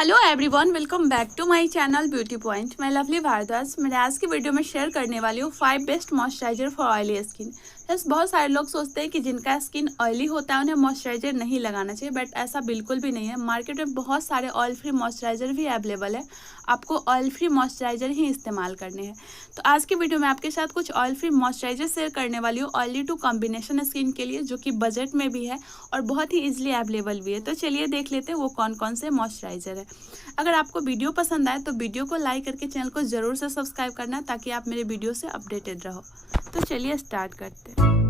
Hello everyone, welcome back to my channel beauty point. मैं लवली भारद्वाज। मैं आज की वीडियो में शेयर करने वाली हूँ 5 best moisturiser for oily skin. बस बहुत सारे लोग सोचते हैं कि जिनका स्किन ऑयली होता है उन्हें मॉइस्चराइजर नहीं लगाना चाहिए, बट ऐसा बिल्कुल भी नहीं है। मार्केट में बहुत सारे ऑयल फ्री मॉइस्चराइजर भी अवेलेबल है, आपको ऑयल फ्री मॉइस्चराइजर ही इस्तेमाल करने हैं। तो आज की वीडियो में आपके साथ कुछ ऑयल फ्री मॉइस्चराइजर शेयर करने वाली हूँ ऑयली टू कॉम्बिनेशन स्किन के लिए, जो कि बजट में भी है और बहुत ही ईजिली अवेलेबल भी है। तो चलिए देख लेते हैं वो कौन कौन से मॉइस्चराइजर है। अगर आपको वीडियो पसंद आए तो वीडियो को लाइक करके चैनल को जरूर से सब्सक्राइब करना, ताकि आप मेरे वीडियो से अपडेटेड रहो। तो चलिए स्टार्ट करते हैं।